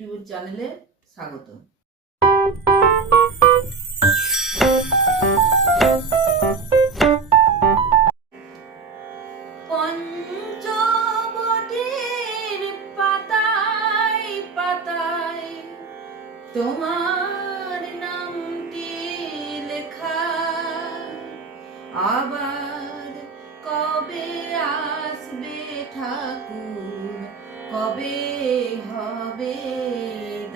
YouTube চ্যানেলে স্বাগত। পঞ্চবটির পাতায় পাতায় তোমার নামটি লেখা, আবার কবে আসবে ঠাকুর, কবে হবে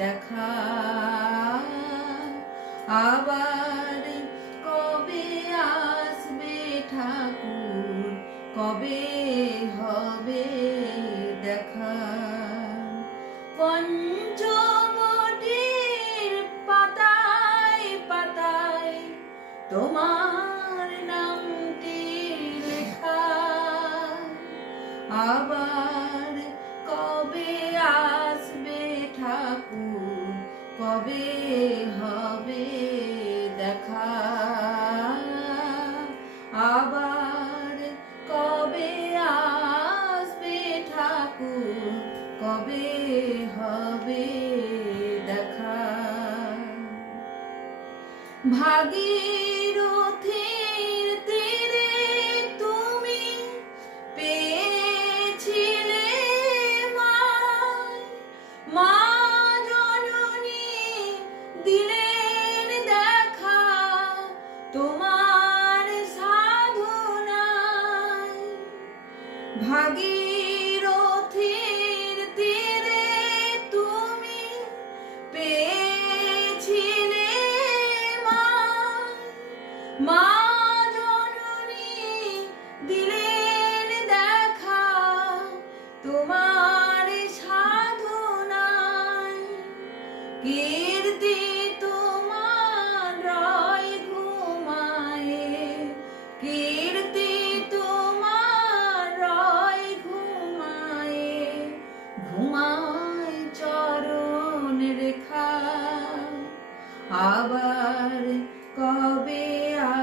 দেখা, আবার কবে আসবে ঠাকুর, কবে হবে দেখা। পঞ্চবটির পাতায় পাতায় তোমার নামটি লেখা, আবার কবে আসবে ঠাকুর, কবে হবে দেখা, আবার কবে আসবে ঠাকুর, কবে হবে দেখা। ভাগীরথীর তীরে তুমি পেয়েছিলে মায়, মা জননী দিলেন দেখা তোমার সাধনায়। ভাগীরথীর তীরে তুমি পেয়েছিলে মা জননী দিলেন দেখা তোমার সাধনায়। কীর্তি তোমার রয় ঘুমায়ে, কীর্তি তোমার রয় ঘুমায়ে, ঘুমায় চরণ রেখা, আবার কবে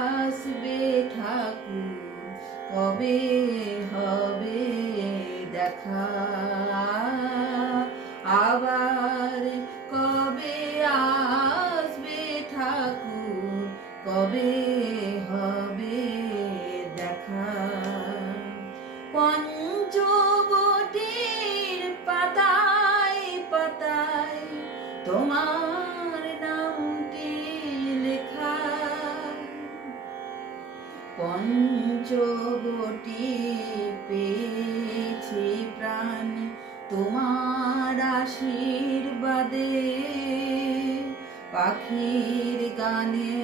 আসবে ঠাকুর, কবে হবে দেখা, আবার কবে আসবে ঠাকুর, কবে হবে দেখা। পঞ্চবটির পাতায় পাতায় তোমার নামটি লেখা, পঞ্চবটি পেয়েছি প্রাণ তোমার আশীর্বাদে, পাখির গানে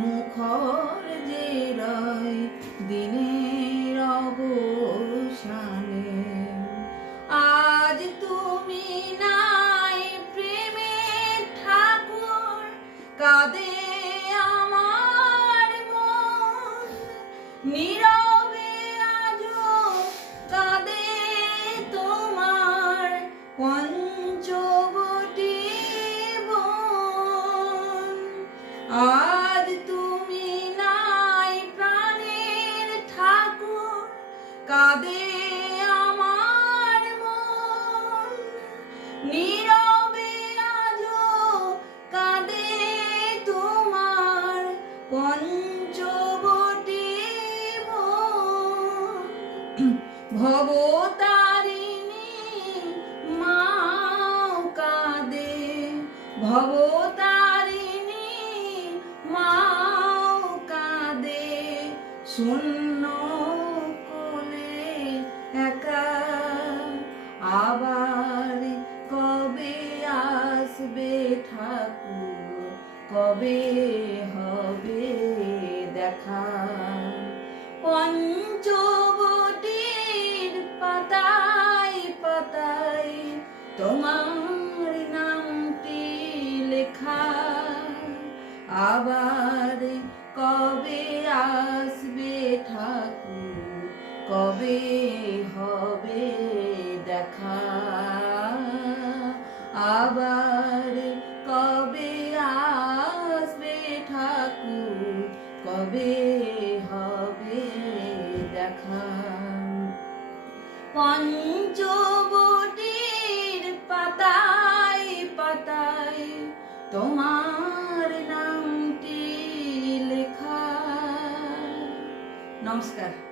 মুখর যে রয় দিনের অবসানে। আজ তুমি নাই প্রেমের ঠাকুর, কাঁদে আমার মন, নীরবে আজো কাঁদে তোমার পঞ্চবটি বন। আজ তুমি নাই প্রাণের ঠাকুর, কাঁদে আমার মন, নীরবে আজো কাঁদে তোমার পঞ্চবটি বন। ভবতারিণী মাও কাঁদে, ভবতারিণী মাও কাঁদে, শূন্য কোলে একা, আবার কবে আসবে ঠাকুর, কবে হবে দেখা। পঞ্চবটির পাতায় পাতায় তোমার নামটি লেখা, আবার কবে আসবে ঠাকুর, কবে হবে দেখা, আবার কবে আসবে ঠাকুর, কবে হবে দেখা। পঞ্চবটির পাতায় তোমার নামটি লেখা। নমস্কার।